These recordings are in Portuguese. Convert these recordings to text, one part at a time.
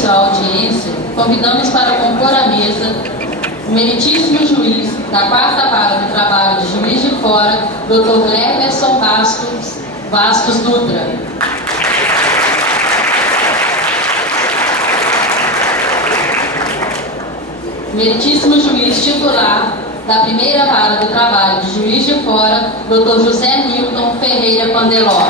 início à audiência, convidamos para compor a mesa o meritíssimo juiz da 4ª Vara do Trabalho de Juiz de Fora, Dr. Leverson Bastos Dutra. Meritíssimo juiz titular da 1ª Vara do Trabalho de Juiz de Fora, Dr. José Nilton Ferreira Pandeló.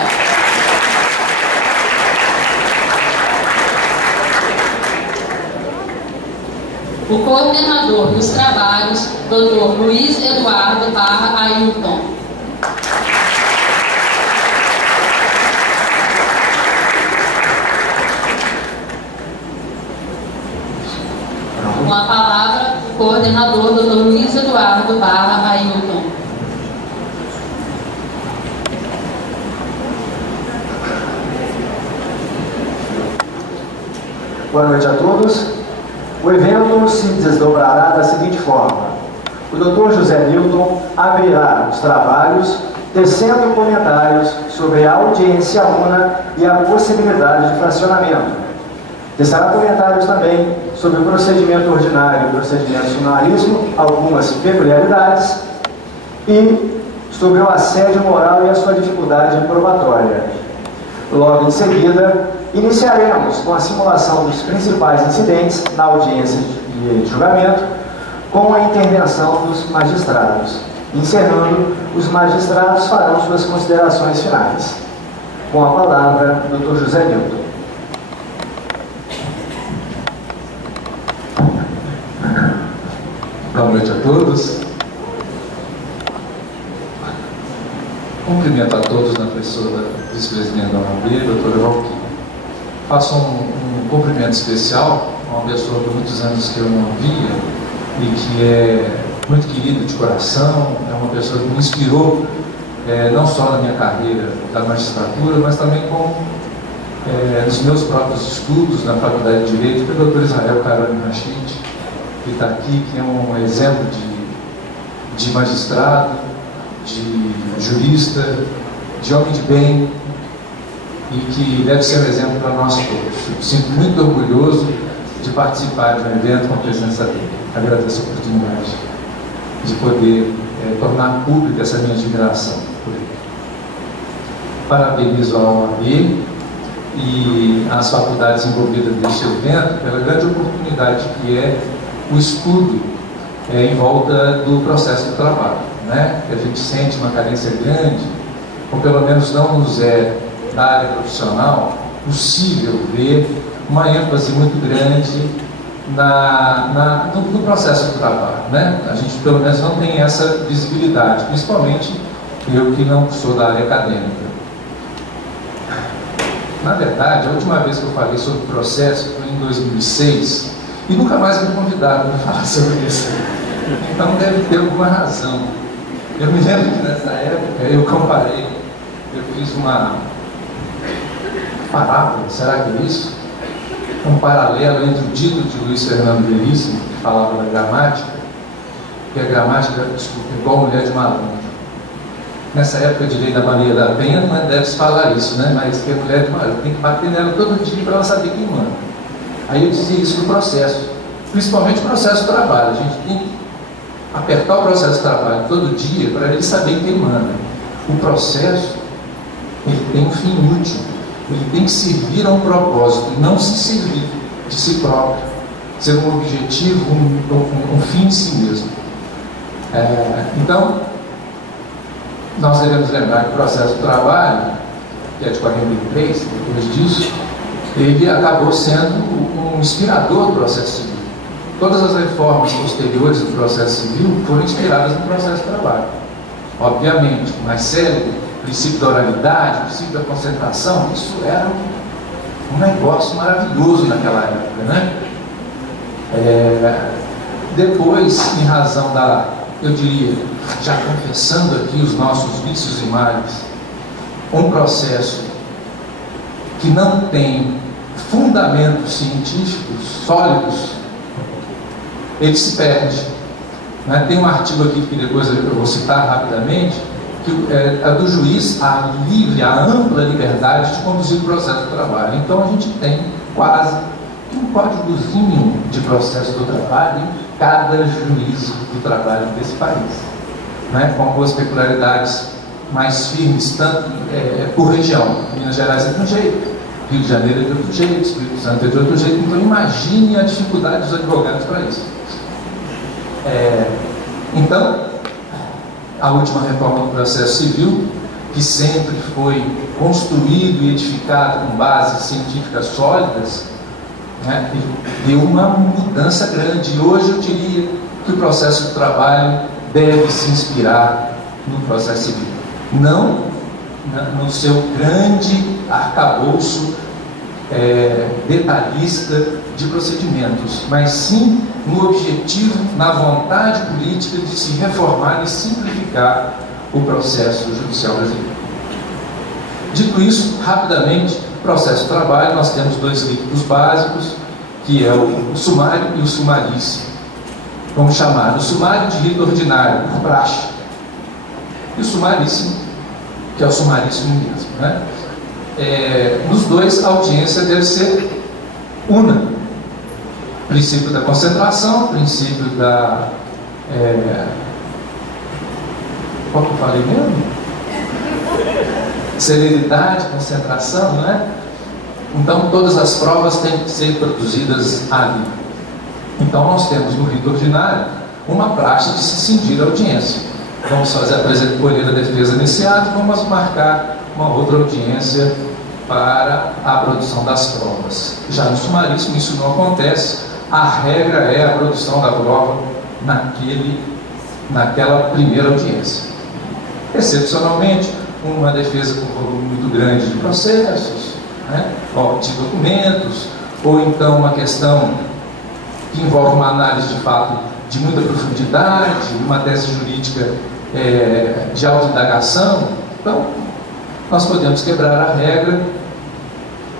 O coordenador dos trabalhos, Dr. Luiz Eduardo Barra Ailton. Com a palavra, o coordenador, Dr. Luiz Eduardo Barra Ailton. Boa noite a todos. O evento se desdobrará da seguinte forma: o Dr. José Nilton abrirá os trabalhos, tecendo comentários sobre a audiência una e a possibilidade de fracionamento. Tecerá comentários também sobre o procedimento ordinário e o procedimento sumaríssimo, algumas peculiaridades, e sobre o assédio moral e a sua dificuldade probatória. Logo em seguida, iniciaremos com a simulação dos principais incidentes na audiência de julgamento, com a intervenção dos magistrados. Encerrando, os magistrados farão suas considerações finais. Com a palavra, Dr. José Nilton. Boa noite a todos. Cumprimento a todos na pessoa da vice-presidente da OAB, doutora Valquíria. Faço um cumprimento especial a uma pessoa por muitos anos que eu não via e que é muito querida de coração, é uma pessoa que me inspirou não só na minha carreira da magistratura, mas também nos meus próprios estudos na Faculdade de Direito, que é o doutor Israel Carolina Rachid, que está aqui, que é um exemplo de magistrado, de jurista, de homem de bem, e que deve ser um exemplo para nós todos. Eu sinto muito orgulhoso de participar de um evento com a presença dele. Agradeço a oportunidade de poder tornar pública essa minha admiração por ele. Parabenizo a OAB e as faculdades envolvidas neste evento pela grande oportunidade que é o estudo em volta do processo de trabalho, né? Que a gente sente uma carência grande, ou pelo menos não nos é da área profissional possível ver uma ênfase muito grande no processo de trabalho, né? A gente pelo menos não tem essa visibilidade, principalmente eu que não sou da área acadêmica. Na verdade, a última vez que eu falei sobre o processo foi em 2006 e nunca mais me convidaram para falar sobre isso. Então deve ter alguma razão. Eu me lembro que nessa época eu comparei, eu fiz uma parábola, será que é isso? Um paralelo entre o dito de Luiz Fernando Veríssimo, que falava da gramática, que a gramática, desculpa, é igual mulher de malandro. Nessa época de lei da Maria da Penha, não deve-se falar isso, né? Mas que a mulher de malandro tem que bater nela todo dia para ela saber quem manda. Aí eu dizia isso no processo, principalmente o processo de trabalho. A gente tem que apertar o processo de trabalho todo dia para ele saber quem manda. O processo, ele tem um fim útil, ele tem que servir a um propósito, não se servir de si próprio, ser um objetivo, um fim em si mesmo. Então, nós devemos lembrar que o processo de trabalho, que é de 43, depois disso, ele acabou sendo um inspirador do processo civil. Todas as reformas posteriores do processo civil foram inspiradas no processo de trabalho. Obviamente, mais célebre, o princípio da oralidade, o princípio da concentração, isso era um negócio maravilhoso naquela época, né? Depois, em razão eu diria, já confessando aqui os nossos vícios e males, um processo que não tem fundamentos científicos sólidos, ele se perde. Né? Tem um artigo aqui que depois eu vou citar rapidamente, que é do juiz a livre, a ampla liberdade de conduzir o processo de trabalho. Então a gente tem quase um códigozinho de processo do trabalho em cada juízo do trabalho desse país, né? Com algumas peculiaridades mais firmes, tanto por região. Minas Gerais é de um jeito, Rio de Janeiro é de outro jeito, Espírito Santo é de outro jeito. Então imagine a dificuldade dos advogados para isso. Então, a última reforma do processo civil, que sempre foi construído e edificado com bases científicas sólidas, né, deu uma mudança grande. E hoje eu diria que o processo do trabalho deve se inspirar no processo civil, não no seu grande arcabouço detalhista de procedimentos, mas sim no objetivo, na vontade política de se reformar e simplificar o processo judicial brasileiro. Dito isso, rapidamente, processo de trabalho, nós temos dois livros básicos, que é o sumário e o sumaríssimo. Vamos chamar o sumário de rito ordinário, por praxe, e o sumaríssimo, que é o sumaríssimo mesmo, né? Nos dois, a audiência deve ser una. Princípio da concentração, princípio da... qual que eu falei mesmo? Celeridade, concentração, né? Então, todas as provas têm que ser produzidas ali. Então, nós temos no rito ordinário uma praxe de se cindir a audiência. Vamos fazer a colher da defesa nesse ato, vamos marcar uma outra audiência para a produção das provas. Já no sumaríssimo isso não acontece, a regra é a produção da prova naquela primeira audiência. Excepcionalmente, uma defesa com volume muito grande de processos, né, de documentos, ou então uma questão que envolve uma análise de fato de muita profundidade, uma tese jurídica de autoindagação. Então, nós podemos quebrar a regra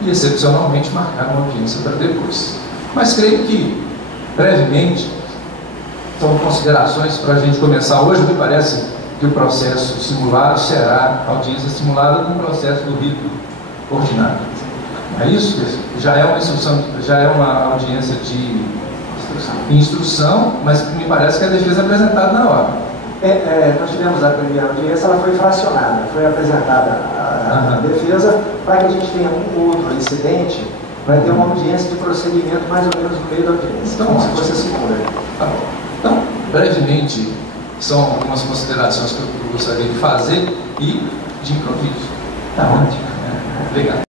e, excepcionalmente, marcar uma audiência para depois. Mas creio que, brevemente, são considerações para a gente começar hoje. Me parece que o processo simulado será a audiência simulada no processo do rito ordinário. É isso? Já é uma instrução, já é uma audiência de instrução, mas me parece que a defesa é apresentada na hora. Nós tivemos a primeira audiência, ela foi fracionada, foi apresentada a defesa, para que a gente tenha um outro incidente, vai ter uma audiência de procedimento mais ou menos no meio da audiência, então, como se fosse a segunda. Tá bom. Então, brevemente, são algumas considerações que eu gostaria de fazer e de improviso. Tá ótimo. Obrigado.